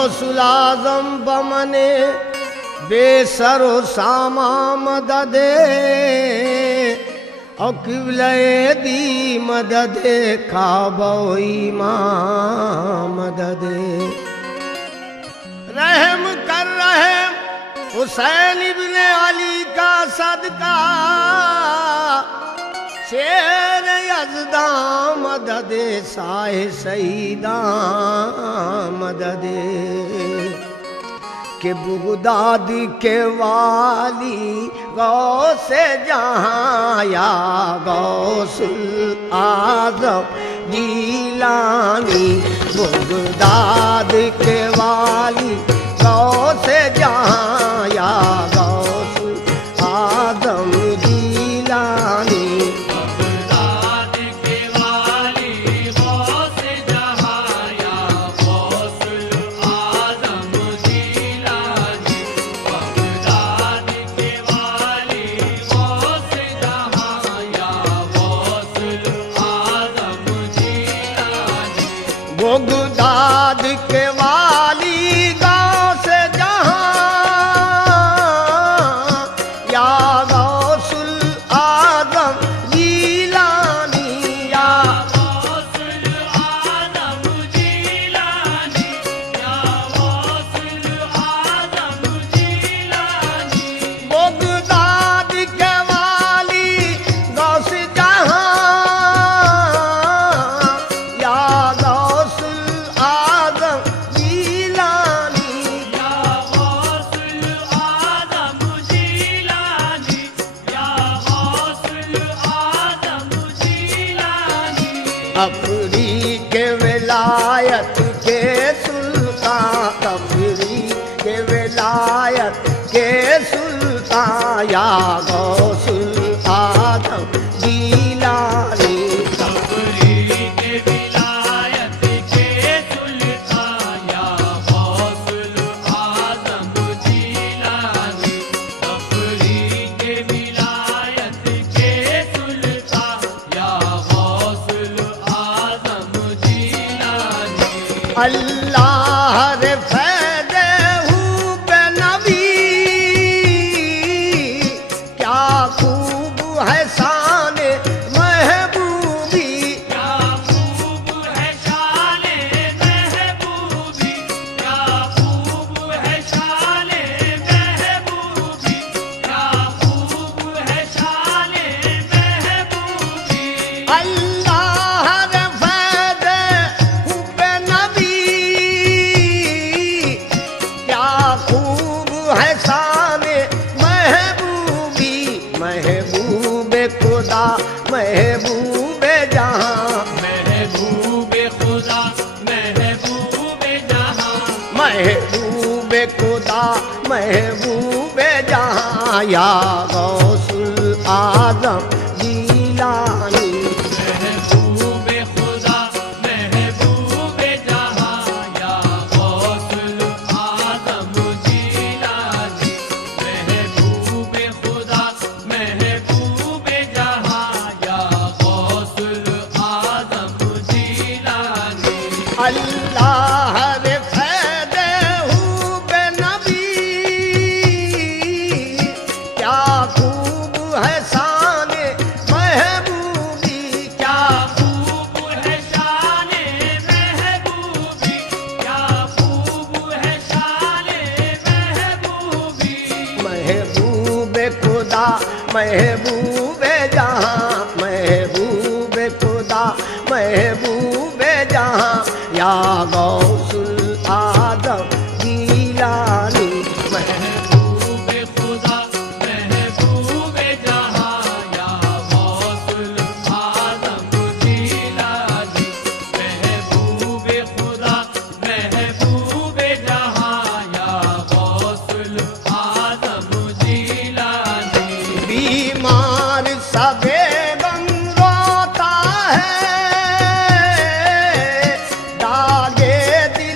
गौसुल आजम बमने बेसरो सामा मददे और किबले दी मददे काबो इमाम मददे। रहम कर रहम हुसैन इब्ने अली का सदका शेर यज़दा मददे साहे सईदा मददे के बगदाद के वाली गौसे जहाँ या गौसुल आज़म जीलानी बगदाद के वाली गौसे जहाँ या गौसुल आज़म जीलानी बगदाद के वाली गौसे जहाँ या गौसुल आज़म जीलानी। बगदाद के वाली गौसे जहाँ या गौसुल आज़म जीलानी। बगदाद के वाली गौसे जहाँ या गौसुल आज़म जीलानी या गौसुल आज़म जीलानी या गौसुल आज़म जीलानी। बगदाद के वाली गौस जहाँ या गौसुल आज़म जीलानी या गौसुल आज़म जीलानी या गौसुल आज़म जीलानी। अफरी के विलायत के सुल्तान अफरी के विलायत के सुल्तान या गौसुल आज़म जीलानी। तफरी के विलायत के सुल्तान या गौसुल आज़म जीलानी। तफरी के विलायत के सुल्तान या गौसुल आज़म जीलानी। अल्लाह रे फैदे हूँ बेनबी क्या खूब है शाने महबूबी क्या खूब है शाने महबूबी। क्या खूब है शाने महबूबी। क्या खूब है शाने महबूबी। अल्लाह रे फैदे हूँ बेनबी क्या खूब है शाने महबूबी महबूबे खुदा महबूबे जहाँ महबूबे खुदा महबूबे जहाँ। महबूबे खुदा महबूबे जहाँ या गौसुल आज़म जीलानी। महबूबे खुदा महबूबे जहाँ या गौसुल आज़म जीलानी। महबूबे खुदा महबूबे जहाँ या गौसुल आज़म जीलानी। अल्लाह रे फैदे हूँ बेनबी क्या खूब है शाने महबूबी क्या खूब है शाने महबूबी। क्या खूब है शाने महबूबी। महबूबे खुदा महबूबे जहाँ महबूबे खुदा महबूबे जहाँ या गौसुल आज़म जीलानी। महबूबे खुदा महबूबे जहाँ या गौसुल आज़म जीलानी। महबूबे खुदा महबूबे जहाँ या गौसुल आज़म जीलानी। बीमार सबे गम रोता है दागे दिल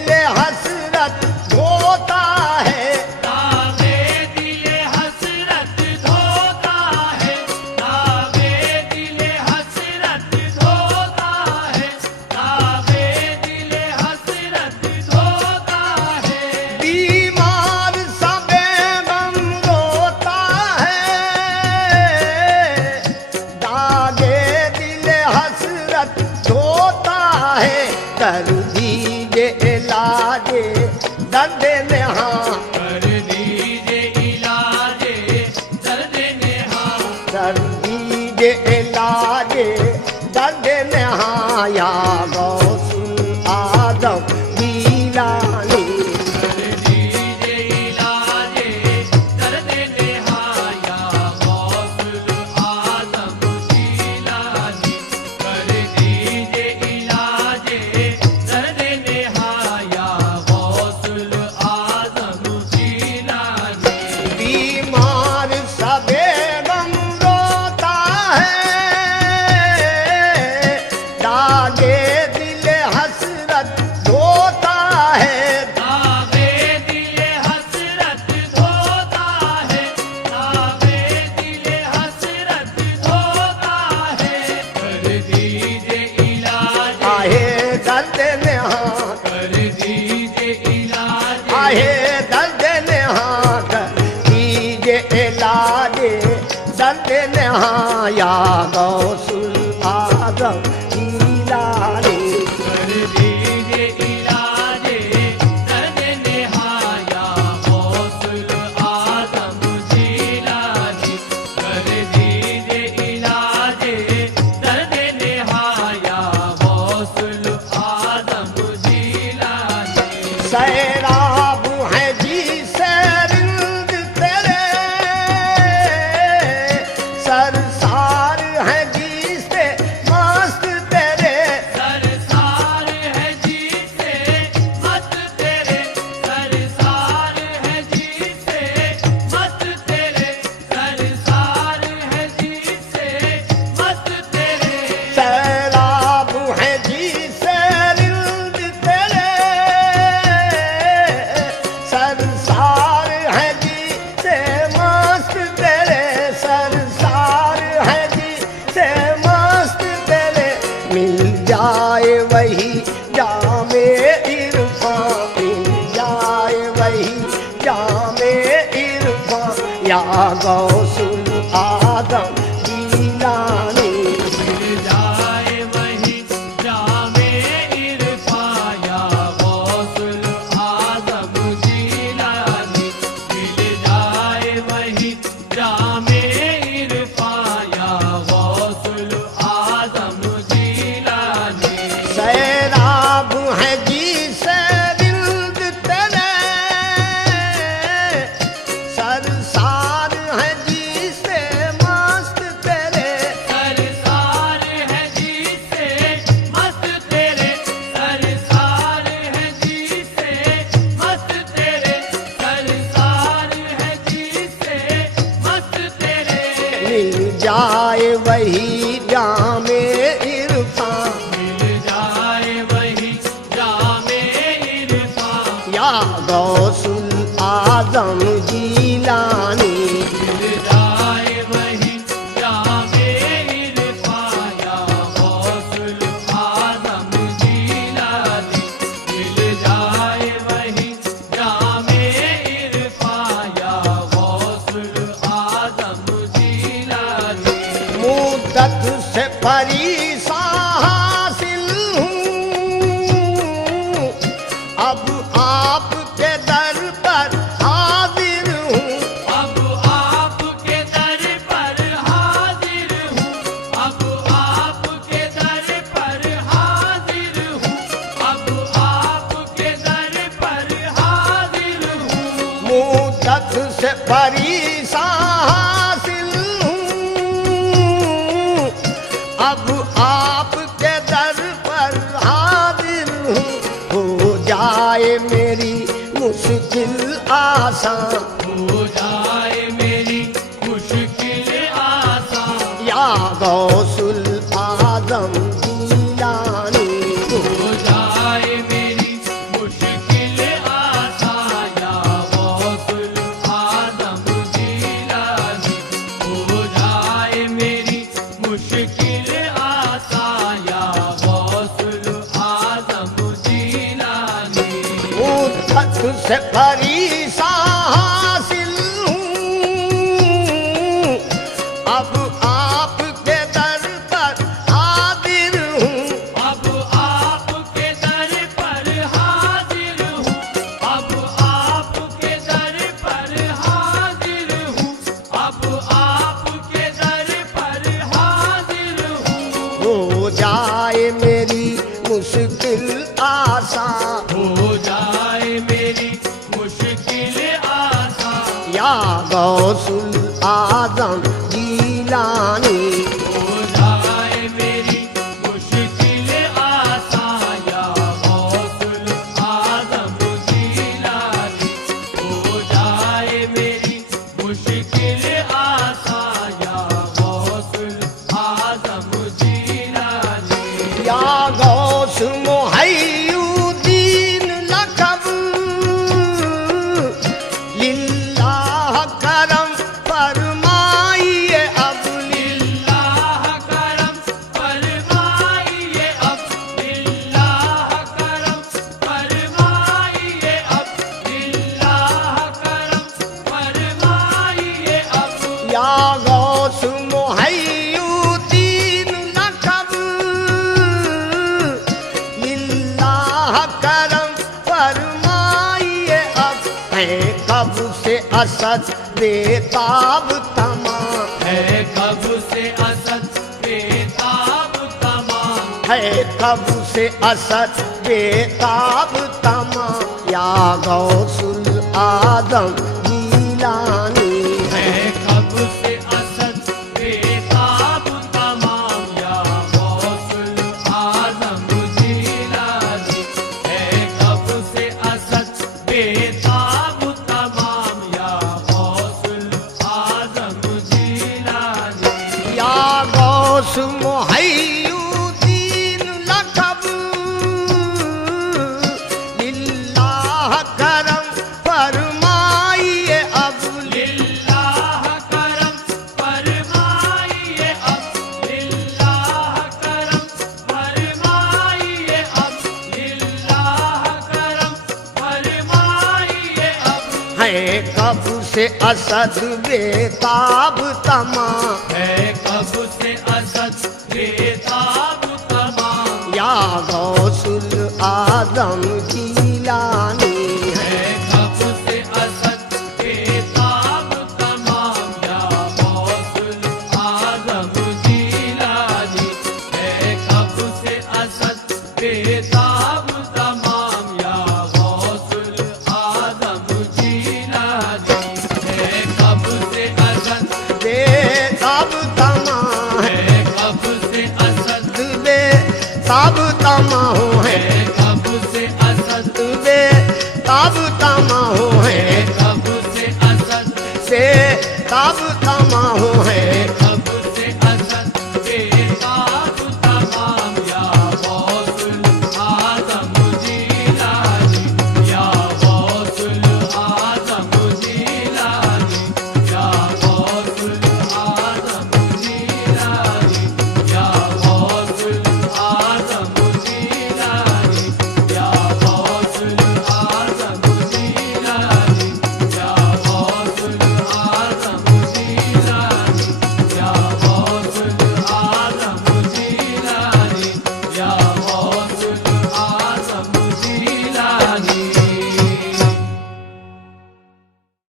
कर दीजिए इलाजे दर्द नेहा, कर दीजिए इलाजे दर्द नेहा, कर दीजिए इलाजे दर्द नेहा या गौसुल आजम जीलानी। कर दीजिए इलाजे दर्द नेहा या गौसुल आजम जीलानी, कर दीजिए इलाजे दर्द नेहा या गौसुल आजम जीलानी। बीमार सबे गम रोता है, दागे दिल हसरत धोता है, दागे दिल हसरत धोता है, दागे दिल हसरत धोता है, कर दीजिए इलाज, आहे दर्द नेहा, कर दीजिए इलाज, आहे दर्द नेहा, कर दीजिए इलाजे दर्द नेहा या गौसुल आजम जीलानी। कर दीजिए इलाज दर्द नेहा या गौसुल आजम जीलानी, कर दीजिए इलाज दर्द नेहा या गौसुल आजम जीलानी। सैराब है जी सैरिंद तेरे, सरसार है जी से मस्त तेरे, सरसार है जी से मस्त तेरे, सरसार है जी से मस्त तेरे, सरसार है जी से मस्त तेरे। सैराब है जी सैरिंद तेरे, सरसार है जी से मस्त तेरे, सरसार है जी से मस्त तेरे। मिल जाए वही जामे इरफान, मिल जाए वही जामे इरफान या गौसुल आदम जीलानी। मिल जाए वही जामे इरफान या गौसुल आजम जीलानी, मिल जाए वही जामे इरफान या गौसुल आजम जीलानी। सैराब है जी सैरिंद तेरे, सरसार है जी से मस्त तेरे, सरसार है जी से मस्त तेरे, सरसार है जी से मस्त तेरे, सरसार है जी से मस्त तेरे। मिल जाए वही जामे इरफान मिल जाए वही जामे इरफान या गौसुल आजम जीलानी। मिल जाए वही जामे इरफान या गौसुल आजम जीलानी, मिल जाए वही जामे इरफान या गौसुल आजम जीलानी। मुद्दत से परेशान हासिल हूँ, अब आपके दर पर हाजिर हूँ, अब आपके दर पर हाजिर हूँ, अब आपके दर पर हाजिर हूँ, अब आपके दर पर हाजिर हूँ। मुद्दत से परेशान हासिल हूँ, अब आपके दर पर हाजिर हूँ। हो जाए मेरी मुश्किल आसान, हो जाए मेरी मुश्किल आसान या गौसुल आजम जीलानी। हो जाए मेरी मुश्किल आसान या गौसुल आजम जीलानी, हो जाए मेरी मुश्किल आसान या गौसुल आजम जीलानी। मुद्दत से परेशान हासिल हूँ, अब आपके दर पर हाजिर हूँ, अब आपके दर जाए मेरी मुश्किल आसान, हो जाए मेरी मुश्किल आसान, या गौसुल आजम जीलानी। हो जाए मेरी मुश्किल आसान, या गौसुल आजम जीलानी। हो जाए मेरी मुश्किल आसान, या गौसुल आजम जीलानी। या गौस मुहय्युद्दीन लक़ब, लिल्लाह करम फरमाइए अब, लिल्लाह करम फरमाइए अब, लिल्लाह करम फरमाइए अब, लिल्लाह करम फरमाइए अब। या गौस मुहय्युद्दीन लक़ब, लिल्लाह करम फरमाइए अब। है कब से असद बेताब तमाम, है कब से असद बेताब तमाम, है कब से असद बेताब तमाम, या गौसुल आदम जीलानी। है कब से असद बेताब तमाम, या गौसुल आजम जीलानी। है कब से असद बेताब तमाम, या गौसुल आजम जीलानी। या गौस मुहय्युद्दीन लक़ब, लिल्लाह करम फरमाइए अब, लिल्लाह करम फरमाइए अब, लिल्लाह करम फरमाइए अब, लिल्लाह करम फरमाइए अब। है कब से असद बेताब तमाम, है कब से असद बेताब तमाम, या गौसुल आदम जीलानी। है कब से असद बेताब तमाम, या गौसुल आजम जीलानी। है कब से असद बेताब तमाम, या गौसुल आजम जीलानी। है कब से असद, बेताब तमाम, है कब से असद, बेताब तमाम है है कब से